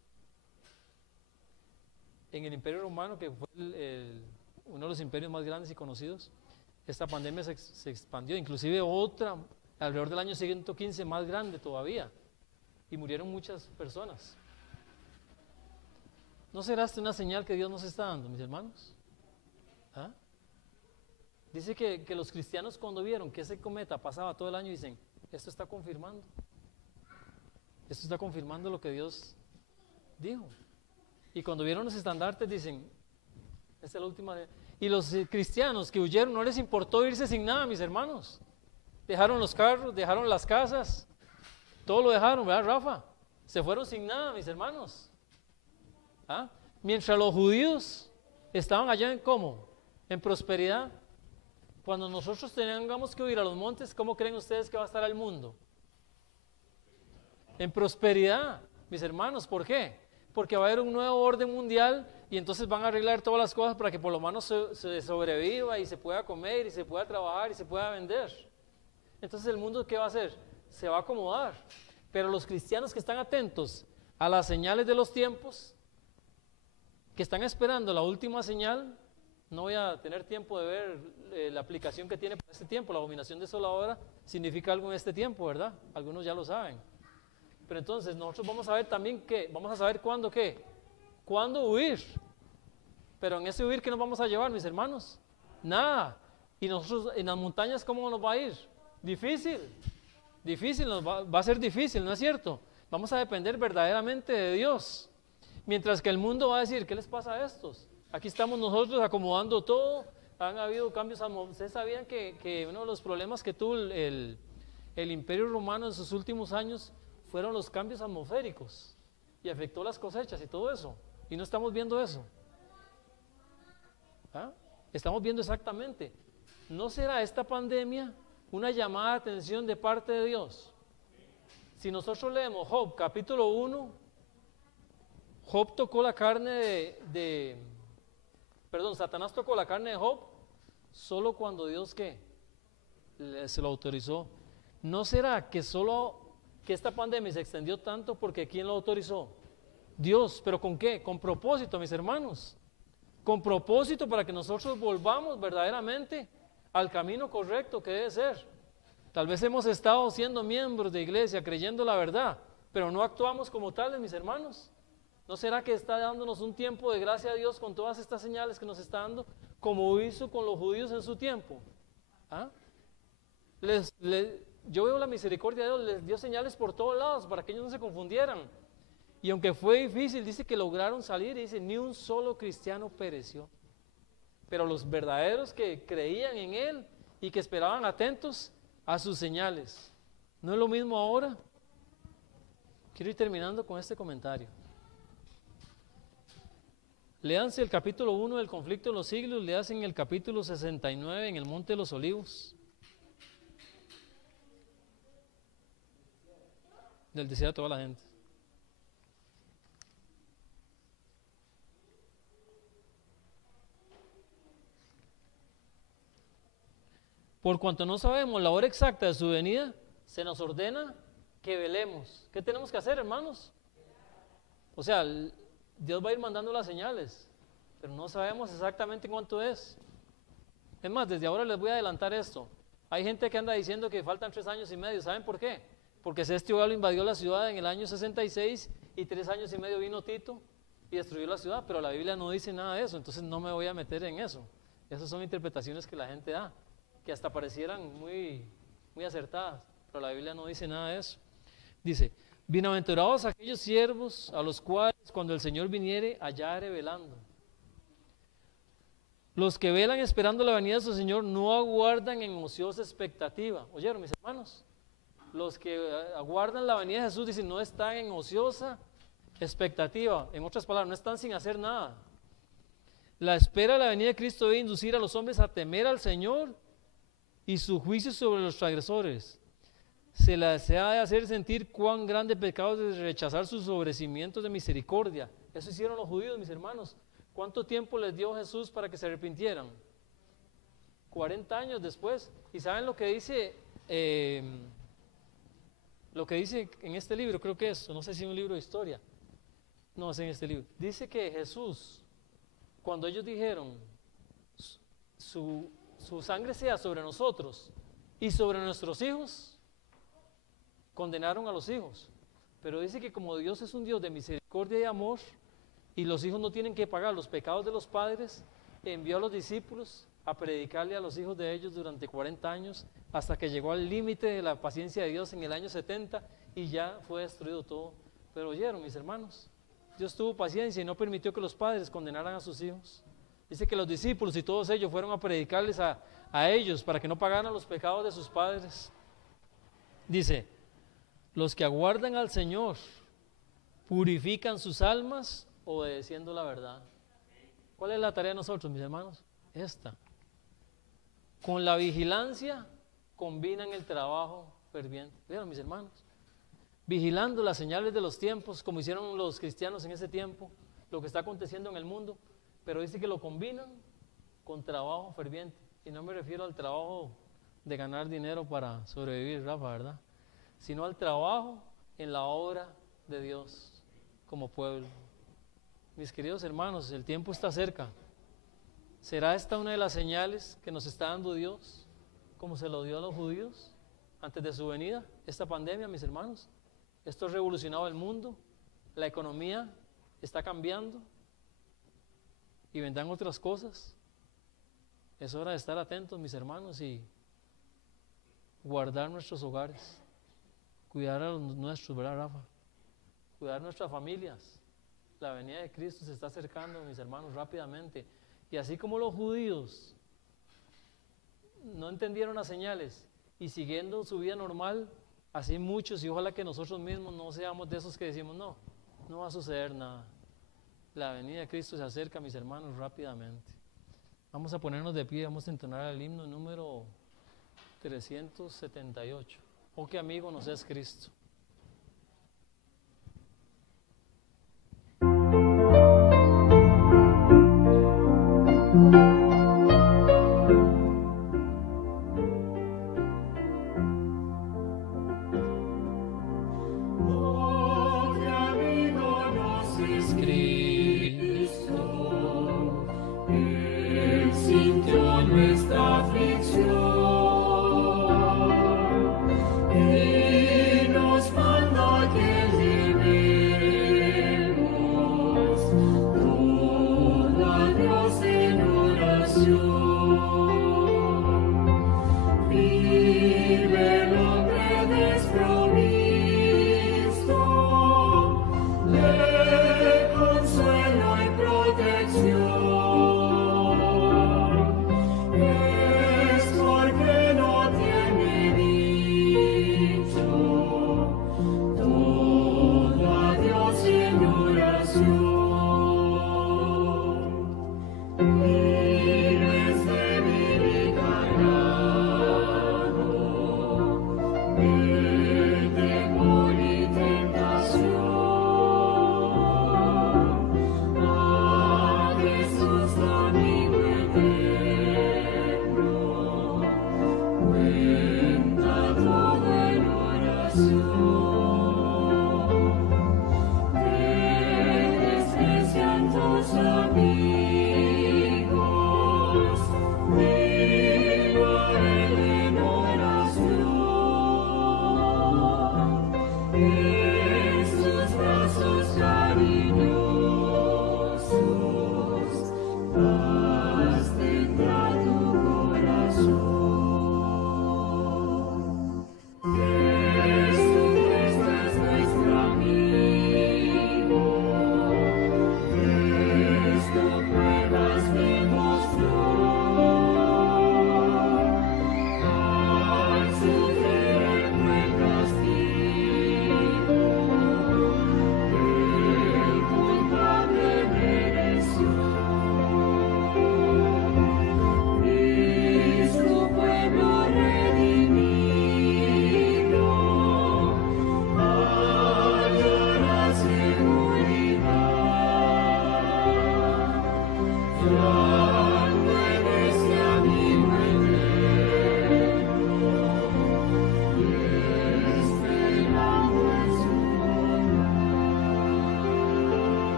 En el Imperio Romano, que fue uno de los imperios más grandes y conocidos, esta pandemia se expandió, inclusive otra alrededor del año 115 más grande todavía, y murieron muchas personas. ¿No será esta una señal que Dios nos está dando, mis hermanos? ¿Ah? Dice que los cristianos, cuando vieron que ese cometa pasaba todo el año, dicen, esto está confirmando lo que Dios dijo. Y cuando vieron los estandartes dicen, esta es la última. Y los cristianos que huyeron, no les importó irse sin nada, mis hermanos. Dejaron los carros, dejaron las casas, todo lo dejaron, ¿verdad, Rafa? Se fueron sin nada, mis hermanos. ¿Ah? Mientras los judíos estaban allá en ¿cómo? En prosperidad. Cuando nosotros tengamos que huir a los montes, ¿cómo creen ustedes que va a estar el mundo? En prosperidad, mis hermanos. ¿Por qué? Porque va a haber un nuevo orden mundial y entonces van a arreglar todas las cosas para que por lo menos se sobreviva y se pueda comer y se pueda trabajar y se pueda vender. Entonces el mundo, ¿qué va a hacer? Se va a acomodar. Pero los cristianos que están atentos a las señales de los tiempos, que están esperando la última señal, no voy a tener tiempo de ver la aplicación que tiene para este tiempo. La abominación desoladora significa algo en este tiempo, ¿verdad? Algunos ya lo saben. Pero entonces nosotros vamos a ver también que, vamos a saber cuándo qué, cuándo huir. Pero en ese huir, ¿qué nos vamos a llevar, mis hermanos? Nada. Y nosotros en las montañas, ¿cómo nos va a ir? Difícil, va a ser difícil, ¿no es cierto? Vamos a depender verdaderamente de Dios. Mientras que el mundo va a decir, ¿qué les pasa a estos? Aquí estamos nosotros acomodando todo, han habido cambios. ¿Ustedes sabían que uno de los problemas que tuvo el Imperio Romano en sus últimos años fueron los cambios atmosféricos y afectó las cosechas y todo eso? Y no estamos viendo eso. ¿Ah? Estamos viendo exactamente. ¿No será esta pandemia una llamada de atención de parte de Dios? Si nosotros leemos Job capítulo 1, Job tocó la carne Satanás tocó la carne de Job solo cuando Dios ¿qué? Se lo autorizó. ¿No será que esta pandemia se extendió tanto porque ¿quién lo autorizó? Dios. ¿Pero con qué? Con propósito, mis hermanos. Con propósito para que nosotros volvamos verdaderamente al camino correcto que debe ser. Tal vez hemos estado siendo miembros de iglesia, creyendo la verdad, pero no actuamos como tales, mis hermanos. ¿No será que está dándonos un tiempo de gracia a Dios con todas estas señales que nos está dando, como hizo con los judíos en su tiempo? ¿Ah? Yo veo la misericordia de Dios, les dio señales por todos lados para que ellos no se confundieran. Y aunque fue difícil, dice que lograron salir y dice, ni un solo cristiano pereció. Pero los verdaderos que creían en Él y que esperaban atentos a sus señales. ¿No es lo mismo ahora? Quiero ir terminando con este comentario. Léanse el capítulo 1 del conflicto de los siglos, léanse en el capítulo 69 en el Monte de los Olivos. Del deseo de toda la gente. Por cuanto no sabemos la hora exacta de su venida, se nos ordena que velemos. ¿Qué tenemos que hacer, hermanos? O sea, Dios va a ir mandando las señales, pero no sabemos exactamente cuánto es. Es más, desde ahora les voy a adelantar esto. Hay gente que anda diciendo que faltan 3 años y medio. ¿Saben por qué? Porque Cestio Galo invadió la ciudad en el año 66 y 3 años y medio vino Tito y destruyó la ciudad, pero la Biblia no dice nada de eso, entonces no me voy a meter en eso. Esas son interpretaciones que la gente da, que hasta parecieran muy acertadas, pero la Biblia no dice nada de eso. Dice, bienaventurados aquellos siervos a los cuales cuando el Señor viniere hallare velando. Los que velan esperando la venida de su Señor no aguardan en ociosa expectativa. ¿Oyeron, mis hermanos? Los que aguardan la venida de Jesús, dicen, no están en ociosa expectativa. En otras palabras, no están sin hacer nada. La espera de la venida de Cristo debe inducir a los hombres a temer al Señor y su juicio sobre los transgresores. Se les ha de hacer sentir cuán grande pecado es rechazar sus ofrecimientos de misericordia. Eso hicieron los judíos, mis hermanos. ¿Cuánto tiempo les dio Jesús para que se arrepintieran? 40 años después. ¿Y saben lo que dice? Lo que dice en este libro, creo que es, no sé si es un libro de historia. No, es en este libro. Dice que Jesús, cuando ellos dijeron, su sangre sea sobre nosotros y sobre nuestros hijos, condenaron a los hijos. Pero dice que como Dios es un Dios de misericordia y amor, y los hijos no tienen que pagar los pecados de los padres, envió a los discípulos a predicarle a los hijos de ellos durante 40 años, hasta que llegó al límite de la paciencia de Dios en el año 70 y ya fue destruido todo. Pero oyeron, mis hermanos, Dios tuvo paciencia y no permitió que los padres condenaran a sus hijos. Dice que los discípulos y todos ellos fueron a predicarles a ellos para que no pagaran los pecados de sus padres. Dice, los que aguardan al Señor purifican sus almas obedeciendo la verdad. ¿Cuál es la tarea de nosotros, mis hermanos? Esta. Con la vigilancia combinan el trabajo ferviente. ¿Vieron, mis hermanos? Vigilando las señales de los tiempos, como hicieron los cristianos en ese tiempo, lo que está aconteciendo en el mundo, pero dice que lo combinan con trabajo ferviente. Y no me refiero al trabajo de ganar dinero para sobrevivir, Rafa, ¿verdad? Sino al trabajo en la obra de Dios como pueblo. Mis queridos hermanos, el tiempo está cerca. ¿Será esta una de las señales que nos está dando Dios, como se lo dio a los judíos antes de su venida? Esta pandemia, mis hermanos, esto ha revolucionado el mundo, la economía está cambiando y vendrán otras cosas. Es hora de estar atentos, mis hermanos, y guardar nuestros hogares, cuidar a los nuestros, ¿verdad, Rafa? Cuidar nuestras familias. La venida de Cristo se está acercando, mis hermanos, rápidamente. Y así como los judíos no entendieron las señales y siguiendo su vida normal, así muchos, y ojalá que nosotros mismos no seamos de esos que decimos, no va a suceder nada. La venida de Cristo se acerca, mis hermanos, rápidamente. Vamos a ponernos de pie, vamos a entonar el himno número 378. Oh, qué amigo nos es Cristo. En sus brazos cariñosos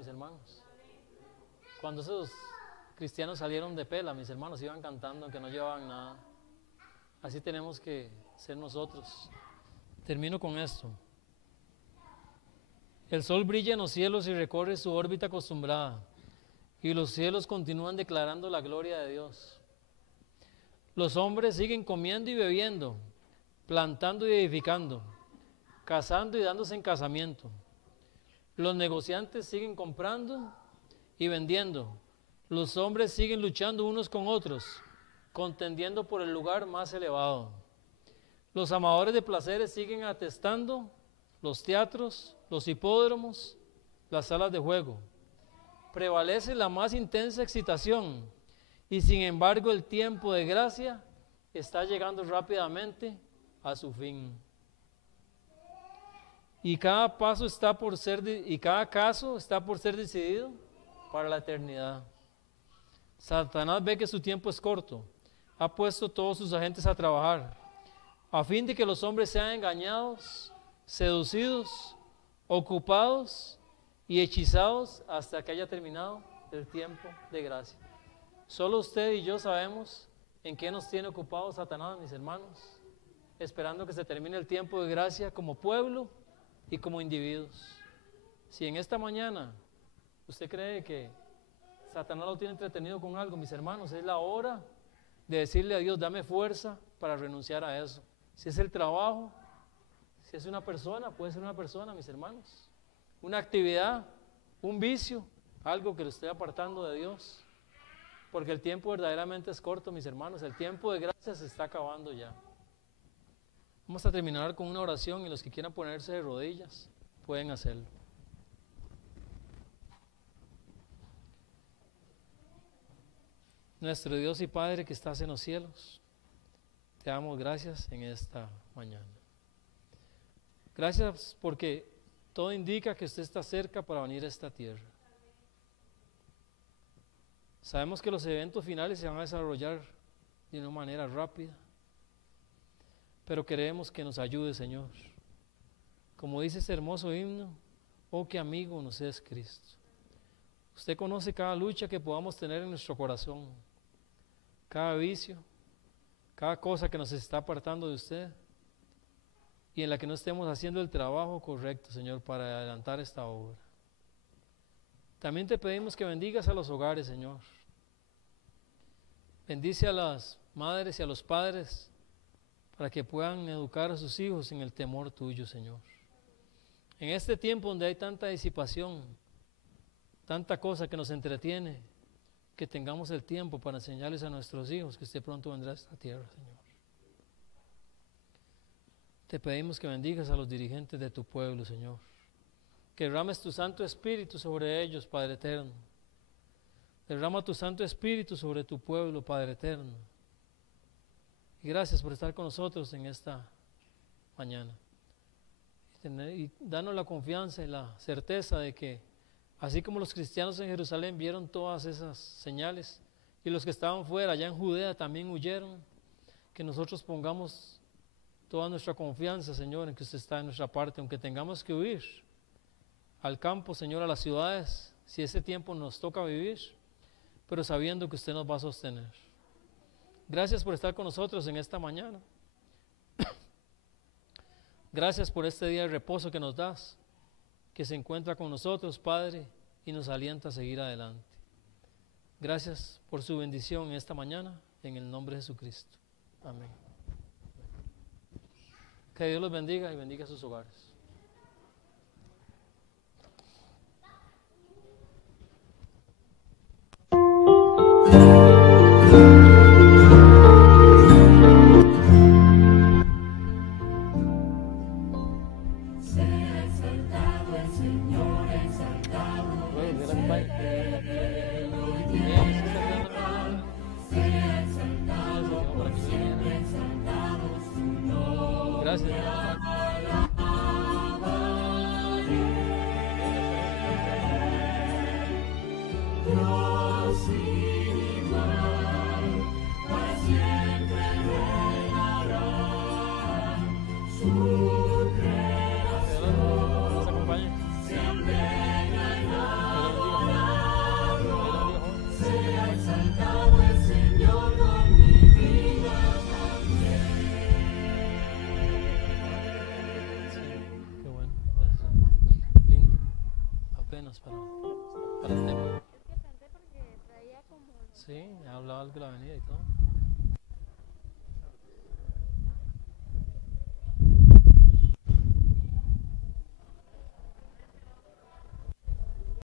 mis hermanos. Cuando esos cristianos salieron de pela, mis hermanos iban cantando aunque no llevaban nada. Así tenemos que ser nosotros. Termino con esto. El sol brilla en los cielos y recorre su órbita acostumbrada, y los cielos continúan declarando la gloria de Dios. Los hombres siguen comiendo y bebiendo, plantando y edificando, casando y dándose en casamiento. Los negociantes siguen comprando y vendiendo. Los hombres siguen luchando unos con otros, contendiendo por el lugar más elevado. Los amadores de placeres siguen atestando los teatros, los hipódromos, las salas de juego. Prevalece la más intensa excitación, y sin embargo el tiempo de gracia está llegando rápidamente a su fin. Y cada caso está por ser decidido para la eternidad. Satanás ve que su tiempo es corto. Ha puesto todos sus agentes a trabajar a fin de que los hombres sean engañados, seducidos, ocupados y hechizados hasta que haya terminado el tiempo de gracia. Solo usted y yo sabemos en qué nos tiene ocupados Satanás, mis hermanos, esperando que se termine el tiempo de gracia como pueblo y como individuos. Si en esta mañana usted cree que Satanás lo tiene entretenido con algo, mis hermanos, es la hora de decirle a Dios, dame fuerza para renunciar a eso. Si es el trabajo, si es una persona, puede ser una persona, mis hermanos, una actividad, un vicio, algo que lo esté apartando de Dios, porque el tiempo verdaderamente es corto, mis hermanos, el tiempo de gracia se está acabando ya. Vamos a terminar con una oración y los que quieran ponerse de rodillas pueden hacerlo. Nuestro Dios y Padre que estás en los cielos, te damos gracias en esta mañana. Gracias porque todo indica que usted está cerca para venir a esta tierra. Sabemos que los eventos finales se van a desarrollar de una manera rápida, pero queremos que nos ayude, Señor. Como dice ese hermoso himno, oh, qué amigo nos es Cristo. Usted conoce cada lucha que podamos tener en nuestro corazón, cada vicio, cada cosa que nos está apartando de usted y en la que no estemos haciendo el trabajo correcto, Señor, para adelantar esta obra. También te pedimos que bendigas a los hogares, Señor. Bendice a las madres y a los padres para que puedan educar a sus hijos en el temor tuyo, Señor. En este tiempo donde hay tanta disipación, tanta cosa que nos entretiene, que tengamos el tiempo para enseñarles a nuestros hijos que usted pronto vendrá a esta tierra, Señor. Te pedimos que bendigas a los dirigentes de tu pueblo, Señor. Que derrames tu Santo Espíritu sobre ellos, Padre eterno. Derrama tu Santo Espíritu sobre tu pueblo, Padre eterno. Y gracias por estar con nosotros en esta mañana. Y danos la confianza y la certeza de que así como los cristianos en Jerusalén vieron todas esas señales y los que estaban fuera, allá en Judea, también huyeron, que nosotros pongamos toda nuestra confianza, Señor, en que usted está en nuestra parte, aunque tengamos que huir al campo, Señor, a las ciudades, si ese tiempo nos toca vivir, pero sabiendo que usted nos va a sostener. Gracias por estar con nosotros en esta mañana. Gracias por este día de reposo que nos das, que se encuentra con nosotros, Padre, y nos alienta a seguir adelante. Gracias por su bendición en esta mañana, en el nombre de Jesucristo. Amén. Que Dios los bendiga y bendiga sus hogares. Gracias. Sí, ya hablaba algo de la venida y todo.